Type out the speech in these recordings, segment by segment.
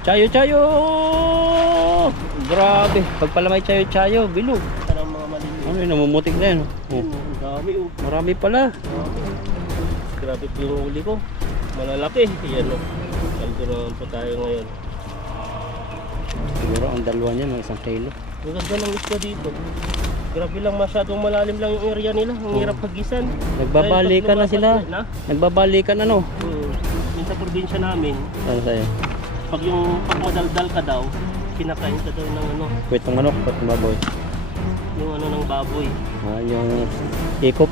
Chayo, chayo! Grabe, pag pala may chayo, chayo, bilog. Parang mga maliliit. Ano yun, namumutik na yun. Oh. Ang dami oh. Marami pala. Grabe po yung huli ko. Malalaki. Yan o. Kaldo naman po tayo ngayon. Siguro ang dalawa niya, mga 1 kilo. Ang ganda ng isda dito. Grabe lang, masyadong malalim lang yung area nila. Ang hirap hagisan. Nagbabalikan na sila. Na? Nagbabalikan ano? Yung sa probinsya namin, Ano sa'yo? pag madaldal ka daw, kinakain ka daw ng ano, Kwetong manok, kwetong baboy. yung ano ng baboy. Yung ikop.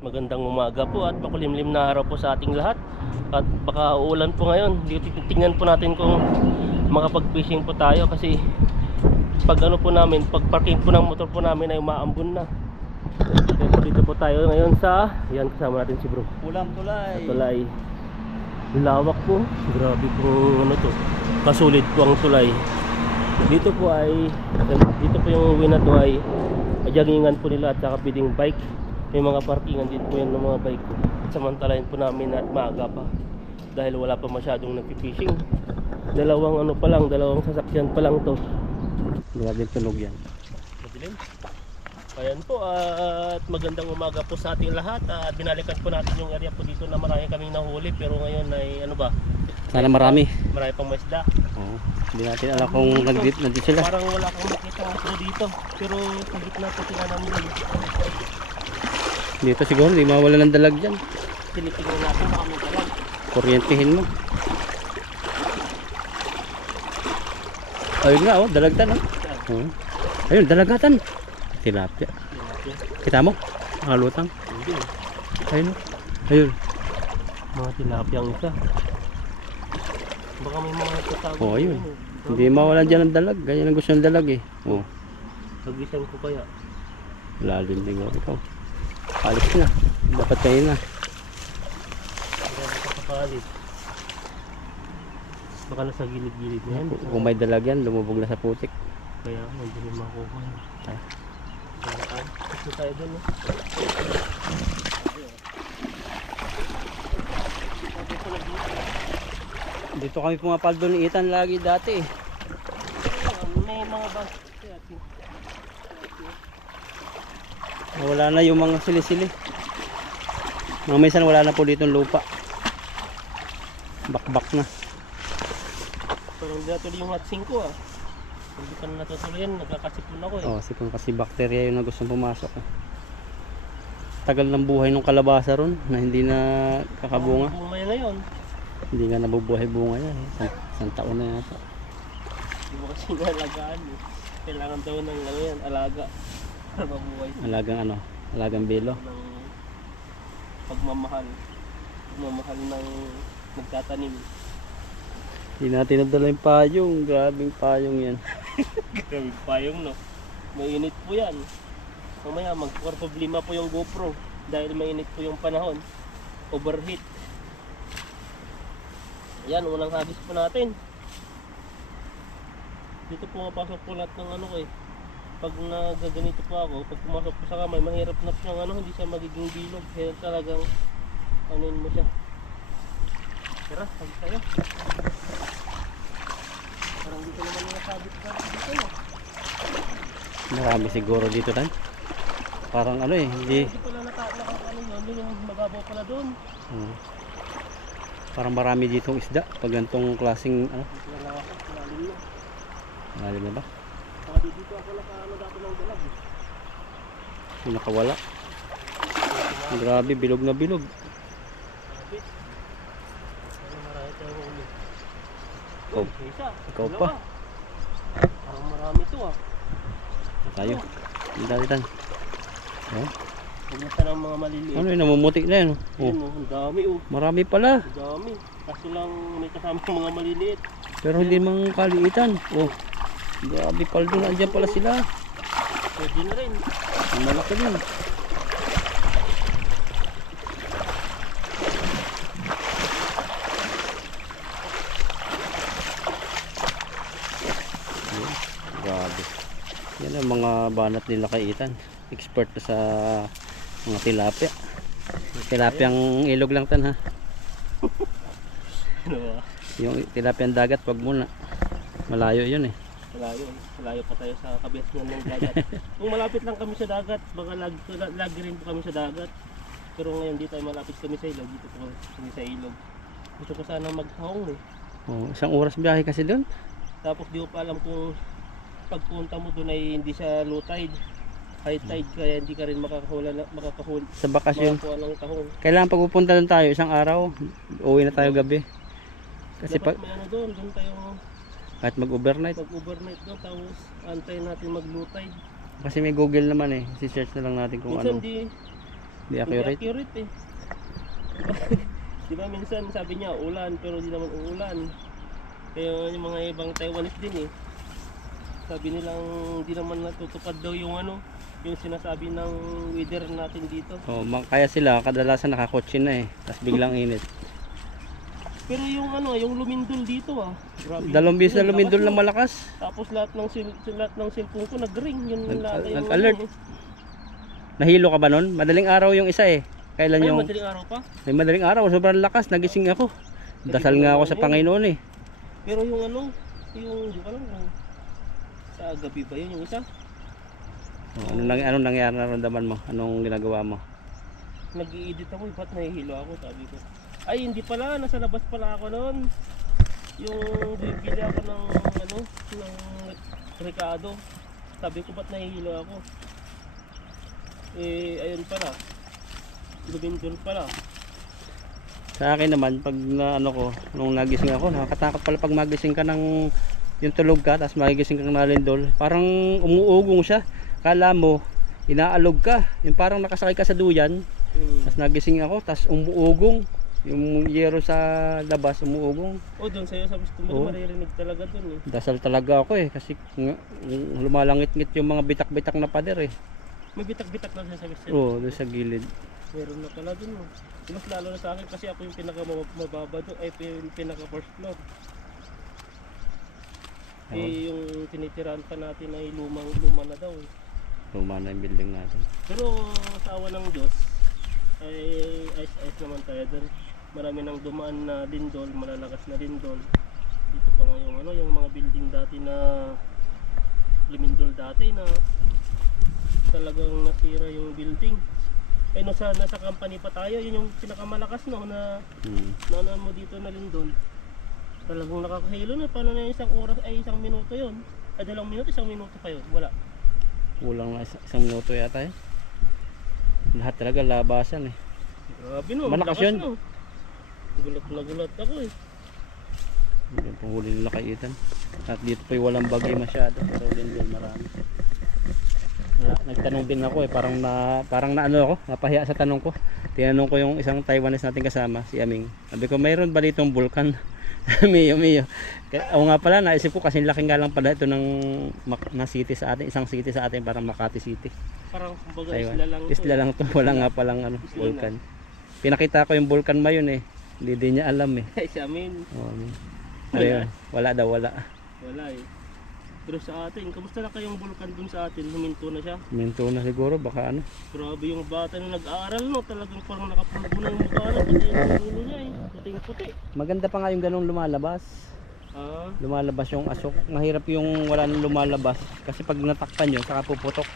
Magandang umaga po at makulimlim na araw po sa ating lahat. At baka uulan po ngayon. Tingnan po natin kung makapag-fishing po tayo kasi pag ano po namin, pag parking po ng motor po namin ay umaambon na. Kaya po dito po tayo ngayon sa, yan kasama natin si bro. Ulam tulay. Sa tulay. Lawak po. Grabe po ano to. Kasulit po ang tulay. Dito po yung uwi na to ay joggingan po nila at saka pwedeng bike. May mga parkingan dito po yan ng mga bike. Samantalahin po namin at maaga pa dahil wala pa masyadong nagpipishing. Dalawang sasakyan pa lang to. Grabe tunog yan. Madilim. Ayan po at magandang umaga po sa ating lahat. At binalikan po natin yung area po dito na marami kaming nahuli pero ngayon ay ano ba? Sana marami. Marami pang masda. Oo. Hindi natin alam kung nandito sila. Parang wala kang makita ng dito pero sa gitna po sila namin. Dito siguro hindi mawala ng dalag dyan. Tinitingnan natin baka may dalag. Kuryentehin mo. Ayun nga oh, dalagtan oh. Ayun, dalagatan. Tilapia. Kita mo? Mga lutang. Hindi. Ayun oh. Ayun. Mga tilapia ang isa. Baka may mga tatago. Oh, ayun. Hindi mawala dyan ng dalag. Ganyan ang gusto ng dalag eh. Oh. Pagisan ko kaya. Lalim din ako ikaw. Alis na. Dapat kayo na. Baka kapakalit. Baka nasa gilid-gilid na yan. Kung may dalag yan, lumubog na sa putik. Kaya hindi rin makukuha yan. Gusto tayo dun eh. Dito kami pumapaldo ni Ethan lagi dati eh. May mga bus. Wala na yung mga sili-sili. Mga minsan wala na po dito ng lupa. Bakbak na. Parang hindi natuloy yung hot sink ko ah. Hindi pa na natutuloy yan, nagkakasipon ako eh. Oh, sipon kasi bakterya yung na gustong pumasok eh. Tagal ng buhay ng kalabasa ron na hindi na kakabunga. Bumay na yun. Hindi nga nabubuhay bunga niya eh. Isang taon na yata. Hindi mo kasi nalagaan eh. Kailangan daw ng ano yan, alaga. Para mabuhay. Alagang ano? Alagang belo. Ng pagmamahal. Pagmamahal ng nagtatanim. Hindi natin nadala yung payong. Grabing payong yan. Grabe payong no. Mainit po yan. Mamaya magkaproblema po yung GoPro. Dahil mainit po yung panahon. Overheat. Yan, unang hagis po natin. Dito po mapasok po lahat ng ano ko eh. Pag nagaganito po ako, pag pumasok po sa kamay, mahirap na po siyang ano, hindi siya magiging bilog. Kaya talagang anuin mo siya. Tara, hagis tayo. Parang dito naman yung nasabit ka dito no. Marami siguro dito tan. Parang ano eh, hindi. Hindi pala nakakano yun, yung mababaw pala doon. Parang marami ditong isda. Pag ganitong klaseng ano. Dito lang ako, malalim na. Malalim na ba? Saka dito ako nakaano dati ng dalag eh. Yung nakawala. Grabe, bilog na bilog. Sabi. Ano marami tayong uli. Ikaw, Isa, ikaw dalawa. pa. Parang marami to ah. Tayo. Dalitan. Oh. Huwag na ng mga maliliit. Ano yun, namumutik na yan. Oh. Yun, ang dami oh. Marami pala. Ang dami. Kaso lang may kasama mga maliliit. Pero hindi mang kaliitan. Oh. Grabe paldo na. Andyan pala sila. Pwede na rin. Ang malaki din. Grabe. Yan ang mga banat nila kay Ethan. Expert sa mga tilapia. Tilapia ang ilog lang tan ha. Ano ba? Yung tilapiyang dagat, wag muna. Malayo yun eh. Malayo pa tayo sa kabiasnan ng dagat. Kung malapit lang kami sa dagat, baka lagi rin po kami sa dagat. Pero ngayon di tayo malapit kami sa ilog, dito po kami sa ilog. Gusto ko sana magtahong eh. Oh, isang oras biyahe kasi doon. Tapos di ko pa alam kung pagpunta mo doon ay hindi siya low tide, high tide, kaya hindi ka rin makakahula Sa bakasyon. makakuha ng tahong. Kailangan pag pupunta doon tayo, isang araw, uwi na tayo gabi. Kasi Dapat pag, may ano doon tayo kahit mag-overnight. mag-overnight doon, tapos antayin natin mag-low tide. Kasi may Google naman eh. Si-search na lang natin kung Minsan ano. di Di accurate. accurate eh. Di ba minsan sabi niya ulan pero di naman uulan. Kaya yung mga ibang Taiwanese din eh. Sabi nilang di naman natutupad daw yung ano, yung sinasabi ng weather natin dito. Oh, kaya sila kadalasan nakakotse na eh. Tapos biglang init. Pero yung ano, yung lumindol dito ah. Grabe. Dalawang beses na Yung lumindol lakas na mo. malakas. Tapos lahat ng cellphone ko nag-ring. Yun lahat yung nag-alert. ano, Nahilo ka ba nun? Madaling araw yung isa eh. Kailan Ay, yung... madaling araw pa. May madaling araw, sobrang lakas. Nagising ako. Dasal nga ako sa Panginoon eh. Pero yung ano, yung di ko alam kung sa gabi ba yun yung isa? Oh, anong nangyari na naramdaman mo? Anong ginagawa mo? Nag-i-edit ako, ba't nahihilo ako, sabi ko. Ay, hindi pala, nasa labas pala ako noon. Yung bibili ako ng ano, ng Ricardo. Sabi ko, ba't nahihilo ako? Eh, ayun pala. Lumindol pala. Sa akin naman, pag na, ano ko, nung nagising ako, nakakatakot pala pag magising ka ng yung tulog ka, tapos magigising ka ng malindol, parang umuugong siya. Kala mo, inaalog ka. Yung parang nakasakay ka sa duyan, tapos nagising ako, tapos umuugong. Yung yero sa labas, umuugong. O, doon sa'yo, sabi ko, maririnig talaga doon eh. Dasal talaga ako eh, kasi lumalangit-ngit yung mga bitak-bitak na pader eh. May bitak-bitak na siya sa Mr. Oo, doon sa gilid. Meron na pala doon. Mas lalo na sa akin kasi ako yung pinakamababa doon, ay yung pinaka first floor. Eh, yung tinitirahan pa natin ay luma na daw eh. Luma na yung building natin. Pero sa awa ng Diyos, ay ayos naman tayo doon. Marami nang dumaan na lindol, malalakas na lindol. Dito pa nga yung, ano, yung mga building dati na lumindol dati na talagang nasira yung building. Ay nasa company pa tayo, yun yung pinakamalakas no na ano mo dito na lindol. Talagang nakakahilo na, paano na isang oras ay isang minuto yun? Ay 2 minuto, 1 minuto pa yun, wala. Kulang na isang minuto yata eh. Lahat talaga labasan eh. Grabe no, Malakas lakas yun. no. Gulat na gulat ako eh. Yung panghuli nila kay Ethan. At dito pa walang bagay masyado, pero din marami. Nagtanong din ako eh, parang na ano ako, napahiya sa tanong ko. Tinanong ko yung isang Taiwanese natin kasama, si Aming. Sabi ko, mayroon ba ditong vulkan? Miyo. Oo nga pala, naisip ko kasi laki nga lang pala ito ng city sa atin, isang city sa atin, parang Makati City. Parang kumbaga Taiwan. isla lang to. Isla lang to, wala nga palang ano, vulkan. Pinakita ko yung vulkan ba yun eh. Hindi din niya alam eh. Ay, sa amin, Oh, ano yun? Wala daw, wala. wala eh. Pero sa atin, kamusta na kayong bulkan dun sa atin? Huminto na siya. Minto na siguro, baka ano. Grabe yung bata na nag-aaral no, talagang parang nakapulbo na yung mukha na, pati yung ulo niya eh, puting-puti. Maganda pa nga yung ganong lumalabas. Ah, Lumalabas yung asok. Mahirap yung wala nang lumalabas. Kasi pag natakpan yun, saka puputok.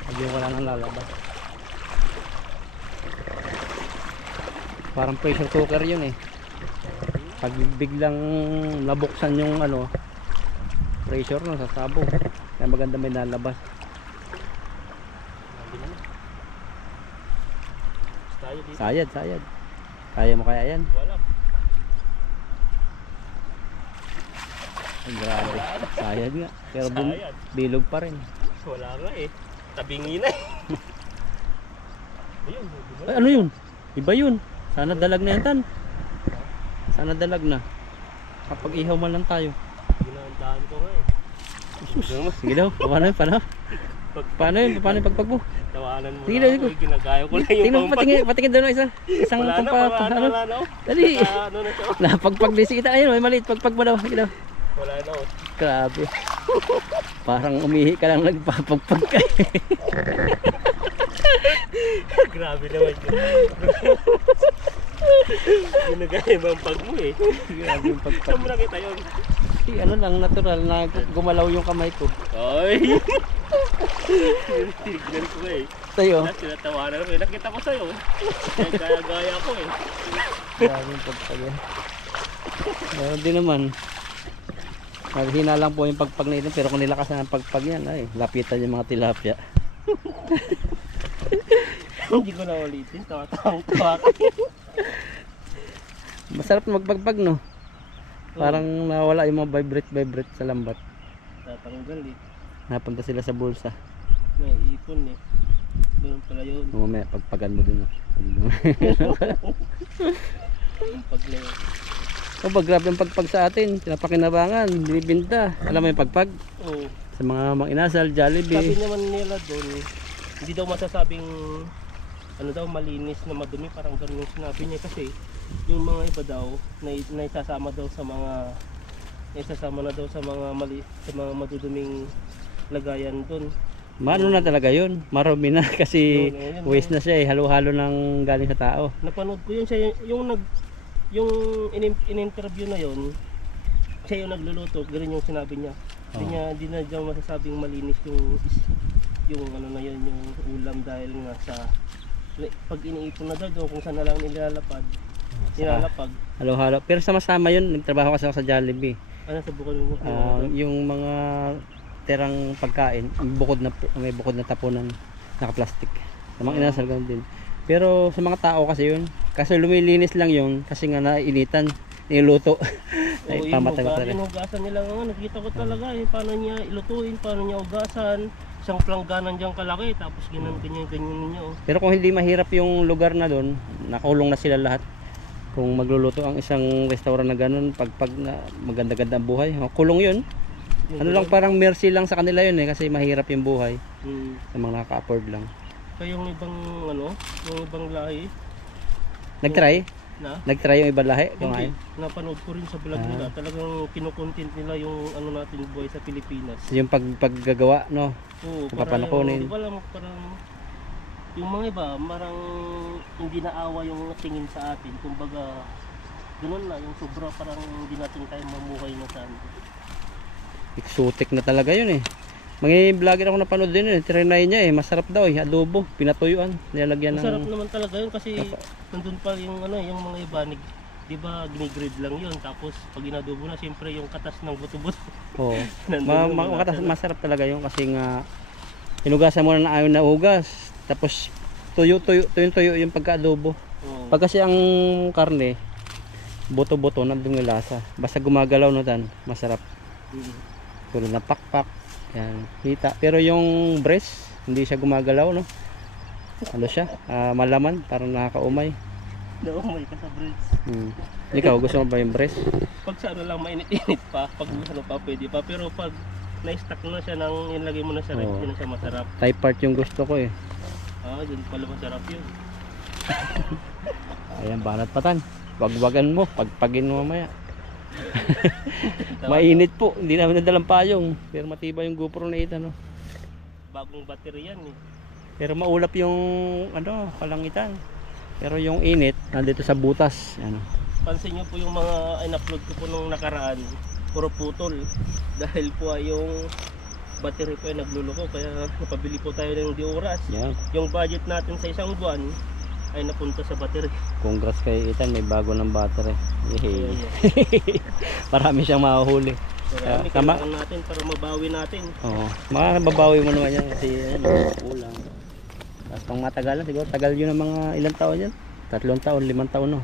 Pag yung wala nang lalabas. Parang pressure cooker yun eh. Pag biglang nabuksan yung ano, pressure no, sasabog. Kaya maganda may nalabas. tayo dito. Sayad. Kaya mo kaya yan? Wala. Ay, grabe. Sayad nga. Pero Sayad. bilog pa rin. Wala nga eh. Tabingi na eh. Ayun, diba? Ay, ano yun? Iba yun. Sana dalag na yan, Tan. Sana dalag na. Kapag ihaw man lang tayo. Ginandahan ko nga eh. Sige daw. Paano yun? Paano yun? Paano yung pagpag mo? Tawanan mo Sige na daw, ako. sige. Ginagaya ko lang yung Tingnan mo, patingin daw na isa. Isang Wala na, ano? wala na. Dali. Ano na siya? Napagpag din si Ita. Ayun, may maliit. Pagpag mo daw. Sige daw. Wala na oh. Grabe. Parang umihi ka lang nagpapagpag ka. Grabe naman yun. Ginagaya ba ang pag mo eh? Grabe yung Saan pagpag. mo nakita yun? Ano lang, natural na gumalaw yung kamay ko. Ay! Tinignan ko eh. Sa'yo, Tapos tinatawanan ko eh. Nakita ko sa'yo. Gaya-gaya ko eh. grabe yung pagpag yan. Di naman. Hina lang po yung pagpag na ito, pero kung nilakasan ang pagpag yan, ay, lapitan yung mga tilapia. Hindi ko na ulitin. Tawa-tawa ka. Masarap magpagpag, no? Parang nawala yung mga vibrate sa lambat. Tatanggal eh. Napunta sila sa bulsa. May ipon eh. Ganun pala yun. Mamaya, pagpagan mo dun. Yung pag na yun. Oh, grabe yung pagpag sa atin. Pinapakinabangan, binibinta. Alam mo yung pagpag? Oo. Sa mga inasal, Sabi Jollibee. naman nila doon, hindi daw masasabing ano daw malinis na madumi, parang ganun yung sinabi niya kasi yung mga iba daw na isasama daw sa mga isasama na daw sa mga sa mga maduduming lagayan doon. Mano na talaga yun. Marumi na kasi Yun, waste na siya eh. Halo-halo ng galing sa tao. Napanood ko yun siya yung in-interview na yun. Siya yung nagluluto, ganun yung sinabi niya. Hindi na daw masasabing malinis yung ano na yun, yung ulam dahil nga sa pag iniipon na daw doon kung saan na lang nilalapag. Halo-halo. Pero sama-sama yun. Nagtrabaho kasi ako sa Jollibee. Ano sa bukod mo? Yung mga terang pagkain, may bukod na tapunan, naka-plastic. Sa mga inasal ganun din. Pero sa mga tao kasi yun, kasi lumilinis lang yun kasi nga nainitan, niluto. Ay, pamatay ko talaga. Yung hugasan nila nga, nakita ko talaga paano niya ilutuin, paano niya hugasan. Isang plangganan diyang kalaki, tapos ganyan niya. Oh. Pero kung hindi mahirap yung lugar na doon, nakulong na sila lahat. Kung magluluto ang isang restaurant na ganun, pag na maganda-ganda ang buhay, kulong yun. Ano lang, parang mercy lang sa kanila yun eh, kasi mahirap yung buhay. Sa mga nakaka-afford lang. Kaya yung ibang lahi, Nag-try? na? Nag-try yung ibang lahi? Hindi, Kumain? napanood ko rin sa vlog nila. Talagang kinukontent nila yung ano natin buhay sa Pilipinas. Yung paggagawa, no? Oo, Papanahonin. hindi ko alam, parang yung mga iba, parang hindi naawa yung tingin sa atin. Kumbaga, ganun na, yung sobra parang hindi natin tayo mamuhay na saan. Exotic na talaga yun eh. Mga vlogger ako napanood din eh. Trinay niya eh. Masarap daw eh. Adobo. Pinatuyuan. Nilalagyan Masarap ng... naman talaga yun kasi nandun pa yung yung mga iba, di ba ginigrade lang yun. Tapos pag inadobo na, siyempre yung katas ng buto-buto. Oo. Nandun yung lasa na. Masarap talaga yun kasi nga hinugasan mo na ayaw na ugas. Tapos tuyo yung pagka-adobo. Oo. Pag kasi ang karne, buto-buto, nandun yung lasa. Basta gumagalaw no tan, masarap. Tulad ng pakpak. Yan, kita. Pero yung breast, hindi siya gumagalaw, no? Ano siya? Malaman, parang nakakaumay. Naumay ka sa breads. Ikaw, gusto mo ba yung breast? Pag sa ano lang, mainit-init pa. Pag ano pa, pwede pa. Pero pag na-stack na siya, nang inlagay mo na sa ref, hindi na siya masarap. Type part yung gusto ko eh. Dyan pala masarap yun. Ayan, banat patan. Wagwagan mo, pagpagin mo mamaya. Mainit po, hindi namin nadalang payong. Pero matibay yung GoPro na ito, no? Bagong battery yan eh. Pero maulap yung, kalangitan. Pero yung init, nandito sa butas. Ano? Pansin nyo po yung mga in-upload ko po nung nakaraan, puro putol. Dahil po yung battery po ay nagluloko, kaya napabili po tayo ng dioras. Yan. Yung budget natin sa isang buwan ay napunta sa battery. Congrats kay Ethan, may bago ng battery. Yehey. Ayan. Marami siyang mahuhuli. Marami kailangan natin para mabawi natin. Oo. Makababawi mo naman yan kasi kulang. Tapos pang matagalan, siguro tagal yun ng mga ilang taon yan. 3 taon, 5 taon, no?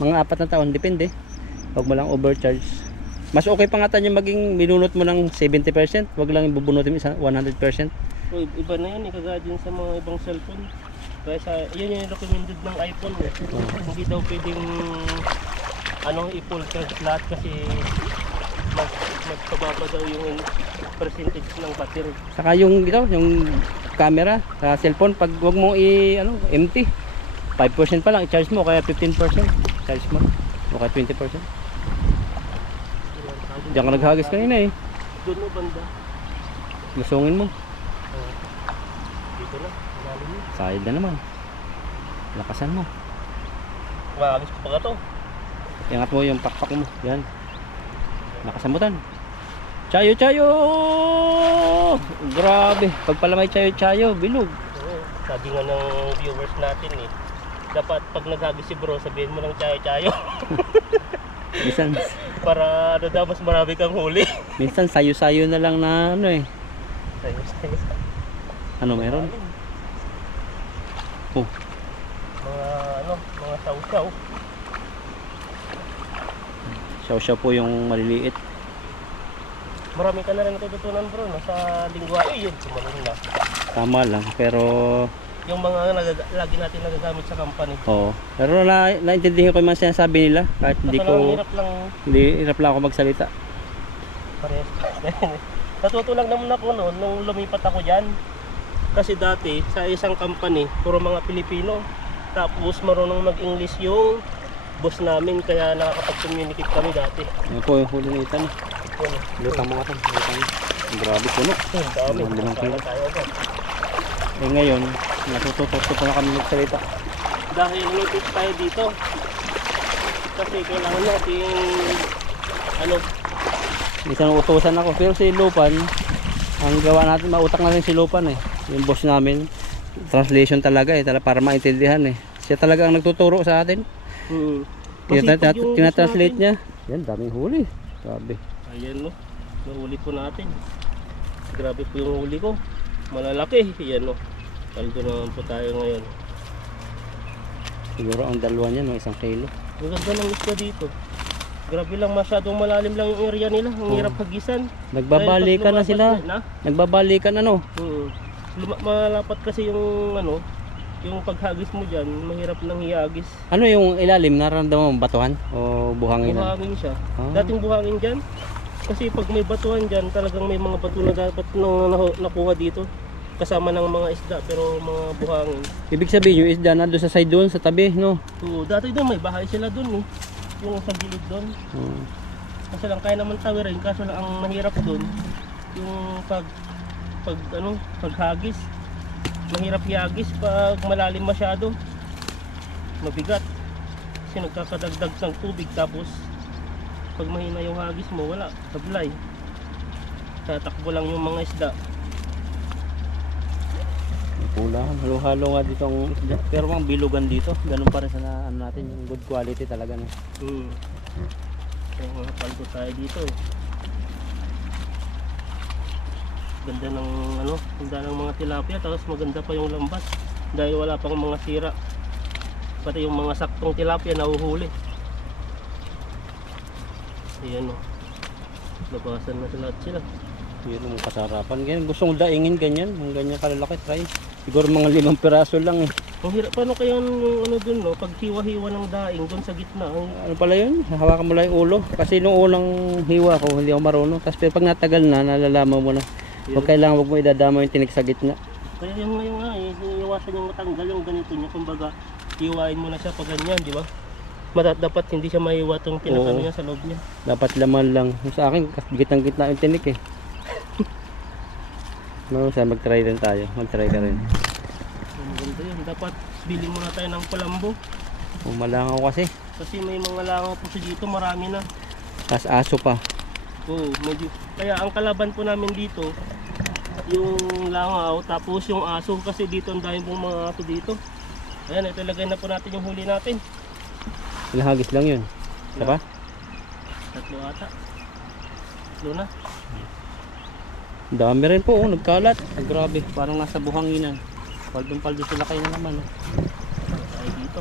Mga 4 na taon, depende. Huwag mo lang overcharge. Mas okay pa nga tayo maging minunot mo ng 70%. Huwag lang ibubunutin mo 100%. So, iba na yan, kagaya din sa mga ibang cellphone. Kaya yun yung recommended ng iPhone. Hindi daw pwedeng i-full charge lahat kasi mas pababa daw yung percentage ng battery. Saka yung camera sa cellphone, pag wag mo empty, 5% pa lang i-charge mo, kaya 15% charge mo, o kaya 20%. Diyan ka naghagis kanina eh. Doon mo banda. Lusungin mo. Dito na, malalim mo. Side na naman. Lakasan mo. Maagis ko pa ka to. Iangat mo yung pakpak mo. Yan. Nakasamutan. Chayo, chayo! Grabe. Pag pala may chayo, chayo, bilog. Oo, sabi nga ng viewers natin eh. Dapat pag naghagis si bro, sabihin mo ng chayo-chayo. Minsan, Para ano daw, mas marami kang huli. minsan sayo-sayo na lang na ano eh. Sayo-sayo. Ano meron? Oh, Mga saw-saw. siya po yung maliliit. Marami ka na rin natututunan bro, no? Sa lingwa. Yun, sumalun na. Tama lang, pero Yung mga lagi natin nagagamit sa company. oo. Pero naintindihan ko yung mga sinasabi nila kahit hindi Kaso lang, ko hirap lang ako magsalita. parehas. Natuto lang naman ako noon nung lumipat ako diyan. Kasi dati sa isang company, puro mga Pilipino. Tapos marunong mag-English yung boss namin kaya nakakapag-communicate kami dati. Yan po yung huli na itan. Yun. Lutang mo ka lutang. Grabe puno. Ang dami. Mga 5 kilo. Sana tayo agad. Eh ngayon, natututo na kami magsalita. Dahil lupit tayo dito. Kasi kailangan natin ano, Minsan utusan ako, pero si Lupan, ang gawa natin, mautak natin si Lupan eh. Yung boss namin, translation talaga eh, para maintindihan eh. Siya talaga ang nagtuturo sa atin. Tinatranslate niya. Yan, daming huli. Grabe. Ayan no, nahuli po natin. Grabe po yung huli ko. Malalaki. Ayan no. Paldo naman po tayo ngayon. Siguro ang dalawa niya, no, 1 kilo. Ang ganda ng isda dito. Grabe lang, masyadong malalim lang yung area nila. Ang hirap hagisan. Nagbabalikan na sila. Nagbabalikan ano. Malapat kasi yung ano, yung paghagis mo dyan, mahirap nang hiagis. Ano yung ilalim? Nararamdaman mo batuhan? O buhangin? Buhangin siya. Ah. Dating buhangin dyan. Kasi pag may batuhan dyan, talagang may mga bato na dapat nakuha dito. Kasama ng mga isda, pero mga buhangin. Ibig sabihin yung isda na doon sa side doon, sa tabi, no? So, dati doon may bahay sila doon eh. Yung sa gilid doon. Kasi lang kaya naman tawirin, kaso lang ang mahirap doon yung paghagis. Mahirap hiyagis pag malalim masyado. Mabigat. Kasi nagkakadagdag ng tubig tapos pag mahina yung hagis mo, wala, tablay. Tatakbo lang yung mga isda. Pula, halo-halo nga dito ang isda. Pero ang bilugan dito, ganun pa rin sa ano natin, yung good quality talaga. No? So, mga paldo tayo dito eh. Ganda ng ganda ng mga tilapia, tapos maganda pa yung lambat dahil wala pang mga sira. Pati yung mga saktong tilapia nahuhuli. Ayan o. Labasan na sila. Yun ang kasarapan. Ganyan, gusto kong daingin ganyan, ang ganyan kalalaki, try. Siguro mga 5 piraso lang eh. Ang hirap, paano kaya yung dun no, pag hiwa-hiwa ng daing dun sa gitna. Ano pala yun? Hawakan mo lang yung ulo. Kasi nung unang hiwa ko, hindi ako marunong. Tapos pag natagal na, nalalaman mo na. Huwag kailangan, huwag mo idadama yung tinik sa gitna. Kaya yung ngayon nga eh, iwasan yung matanggal yung ganito niya. Kumbaga, hiwain mo na siya pag ganyan, di ba? Dapat hindi siya mahiwa itong pinakano niya sa loob niya. Dapat laman lang. Sa akin, gitang-gitna yung tinik eh. No, saan mag-try rin tayo. Mag-try ka rin. Maganda yun. Dapat bilhin muna tayo ng palambo. Umalangaw kasi. Kasi may mga langaw po dito, marami na. Tapos aso pa. Oo, medyo. Kaya ang kalaban po namin dito, yung langaw, tapos yung aso. Kasi dito ang dami pong mga aso dito. Ayan, ito ilagay na po natin yung huli natin. Ilang hagis lang yun. Isa pa? 3 ata. 3 na. Dami rin po, nagkalat. Grabe, parang nasa buhanginan. Paldong-paldo sila kayo na naman. Tayo dito.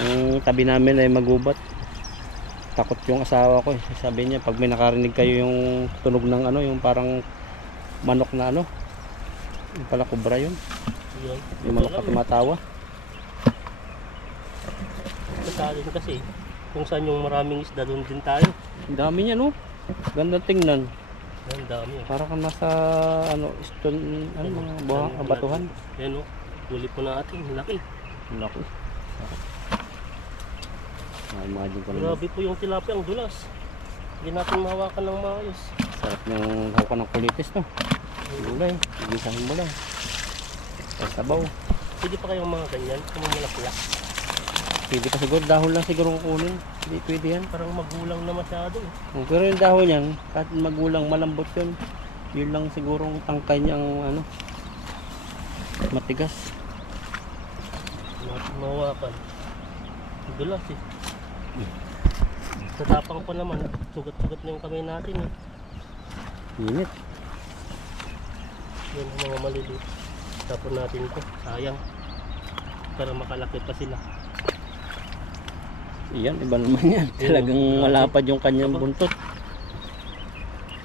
Ang tabi namin ay magubat. Takot yung asawa ko eh. Sabi niya, pag may nakarinig kayo yung tunog ng yung parang manok na yung pala kubra yun. Ayan. Yung manok na tumatawa. Sa atin kasi, kung saan yung maraming isda, doon din tayo. Ang dami niya no. Ganda tingnan. Ang dami. Para kang nasa stone, mga batuhan. Ayan o, huli po natin, laki. Laki. Imagine ko naman. Grabe po yung tilapia, ang dulas. Hindi natin mahawakan ng maayos. Sarap yung hawakan ng kulitis no. Gulay, gisahin mo lang. Sabaw. Pwede pa kayong mga ganyan, kung malapla. Pwede pa siguro, dahon lang siguro kukunin. Hindi pwede yan. Parang magulang na masyado eh. Pero yung dahon yan, kahit magulang, malambot yun. Yun lang siguro ang tangkay niyang ano, matigas. Natin mawakan. Madulas eh. Sa tapang pa naman, sugat-sugat na yung kamay natin eh. Init. Yan ang mga maliliit. Tapon natin ito. Sayang. Para makalaki pa sila. Iyan, iba naman yan. Talagang malapad yung kanyang buntot.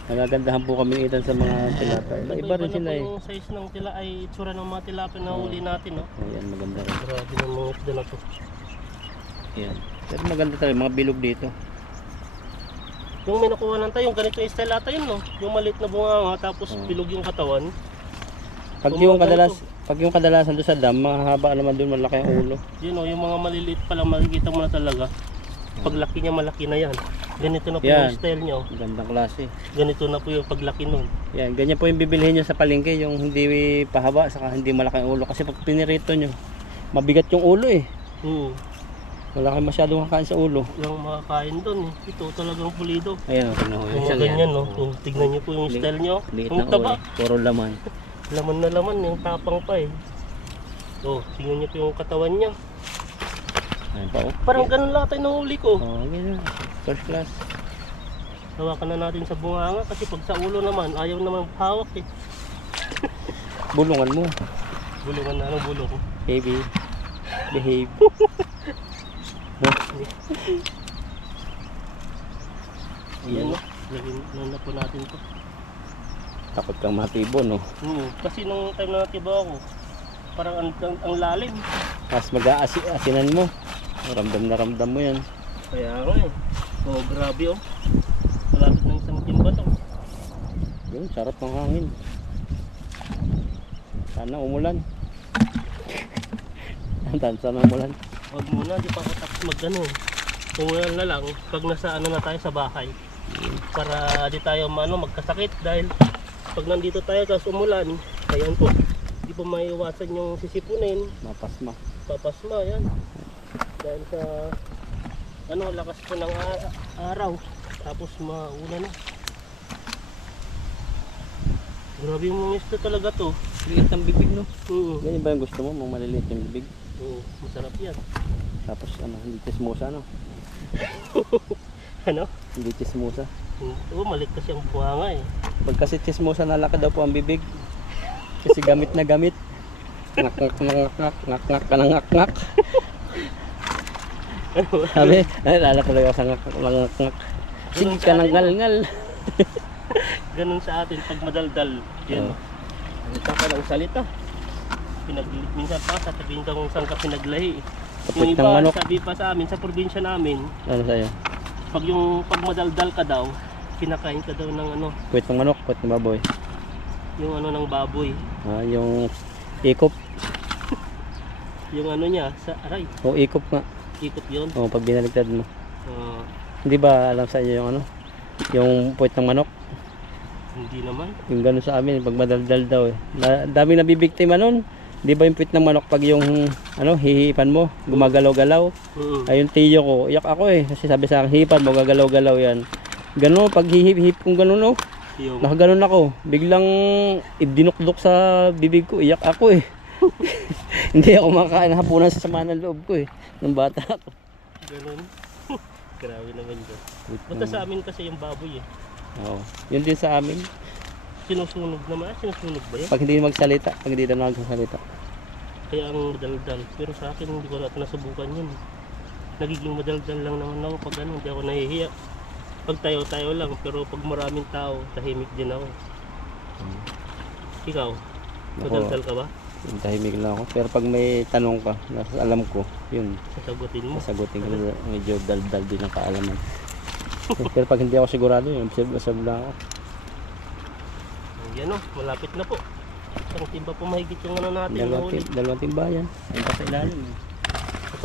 Nagagandahan po kami itan sa mga tilapia. Iba rin sila eh. Yung size ng tila ay itsura ng mga tilapia na huli natin, no? Ayan, maganda rin. Grabe ng mga isda na to. Ayan. Pero maganda talaga, mga bilog dito. Yung may nakuha lang tayo, yung ganito yung style ata yun, no? Yung maliit na bunga tapos bilog yung katawan. Pag yung kadalasan doon sa dam, mahaba naman doon, malaki ang ulo. Yun, no? Yung mga maliliit pa lang, makikita mo na talaga. Paglaki niya, malaki na yan. Ganito na po Yan. yung style niya. Gandang klase. Ganito na po yung paglaki nun. Yan, ganyan po yung bibilihin nyo sa palengke, yung hindi pahaba, saka hindi malaki ang ulo. Kasi pag pinirito nyo, mabigat yung ulo eh. Wala kayo masyadong kakain sa ulo. Yung makakain doon eh. Ito talagang pulido. Ayan, tignan ko. Yung mga ganyan, no? Yung tignan nyo po yung style nyo. Liit Ang na taba. ulo. Puro laman. Laman na laman, yung tapang pa eh. Oh, tingnan nyo po yung katawan niya. Ayan pa oh. Parang ganun lang tayo nahuli ko. Oo, ganyan. First class. Hawakan na natin sa bunganga kasi pag sa ulo naman, ayaw naman hawak eh. Bulungan mo. Bulungan na, anong bulong? Baby. Behave. Ayan no, lagyan na po natin to. Takot kang matibo, no? Kasi nung time na natiba ako, parang ang lalim. Mas mag-aasinan mo. Ramdam na ramdam mo yan. Kaya nga eh. Oh, grabe oh. Malapit ng isang timba to. Yun, sarap ng hangin. Sana umulan. Sana umulan. Huwag muna, di pa ako tapos mag-ano. Umulan na lang pag nasa ano na tayo sa bahay. Para di tayo magkasakit dahil pag nandito tayo tapos umulan, ayan po. Di pa maiiwasan yung sisipunin. Mapasma. Papasma yan. Dahil sa lakas po ng araw. Tapos mauna na. Grabe yung mga isda talaga to. Liit ang bibig, no? Oo. Ganyan ba yung gusto mo? Mga maliliit yung bibig? Oo, masarap yan. Tapos hindi chismosa, no? Ano? Hindi chismosa. Oo, maliit kasi ang buhanga eh. Pag kasi chismosa, nalaki daw po ang bibig. Kasi gamit na gamit. Ngak ngak ngak ngak ngak ngak ka na ngak ngak. Sabi, nalala talaga sa ngak ngak ngak. Sige ka ng ngal ngal. Ganun sa atin pag madaldal. Yan. Salita ka ng salita. Minsan pa sasabihin ka kung saan ka pinaglahi. Yung Kapit ng iba manok. sabi pa sa amin sa probinsya namin, Ano sa'yo? pag madaldal ka daw, kinakain ka daw ng Puwit ng manok, puwit ng baboy. yung ng baboy. Yung ikop. Yung niya sa aray, O ikop nga. ikot yun. O pag binaligtad mo. Ah, Hindi ba alam sa inyo yung yung puwit ng manok? hindi naman. Yung gano'n sa amin, pag madaldal daw eh. Dami nabibiktima nun. Di ba yung puwit ng manok pag yung hihipan mo, gumagalaw-galaw. Ayun tiyo ko, iyak ako eh. Kasi sabi sa akin, hihipan mo, gagalaw-galaw yan. Gano'n, pag hihip-hip kung gano'n Yung nakaganon ako. Biglang idinukdok sa bibig ko, iyak ako eh. Hindi ako makakain hapunan sa sama ng loob ko eh. Nung bata ako. ganun. Grabe naman yun. Punta sa amin kasi yung baboy eh. Oo. Yun din sa amin. Sinusunog naman. Sinusunog ba yun? Pag hindi magsalita, pag hindi na magsasalita. Kaya ang madaldal. Pero sa akin hindi ko na nasubukan yun. Nagiging madaldal lang naman ako pag hindi ako nahihiya. Pag tayo-tayo lang, pero pag maraming tao, tahimik din ako. Ikaw, madaldal ka ba? Tahimik lang ako. Pero pag may tanong ka, alam ko, yun, Sasagutin mo. sasagutin ko. Medyo daldal din ang kaalaman. Pero pag hindi ako sigurado, yun, observe lang ako. Yan o, malapit na po. Isang timba po mahigit yung natin. Dalawang timbayan. Ayun pa sa ilalim.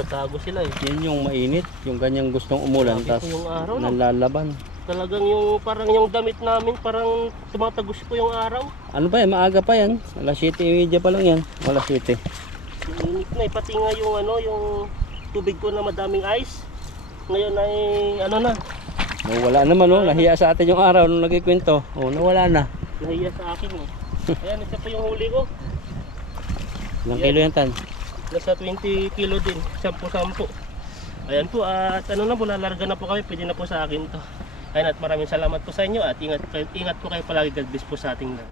Tatago sila eh. Yan yung mainit, yung ganyang gustong umulan, Grabe po tapos yung araw, no? nalalaban. Talagang yung parang yung damit namin parang tumatagos po yung araw. Ano pa yan? Maaga pa yan. Alas 7:30 pa lang yan. Alas 7. Init na eh. Pati nga yung yung tubig ko na madaming ice. Ngayon ay ano na, Wala naman oh, nahiya sa atin yung araw nung nagkikwento. Oh, nawala na. nahiya sa akin oh. Ayan, isa pa yung huli ko. Ilang kilo yan tan? Nasa 20 kilo din, 10-10. Ayan po, at ano na po, lalarga na po kami, pwede na po sa akin to. Ayan, at maraming salamat po sa inyo at ingat po kayo palagi, God bless po sa ating lahat.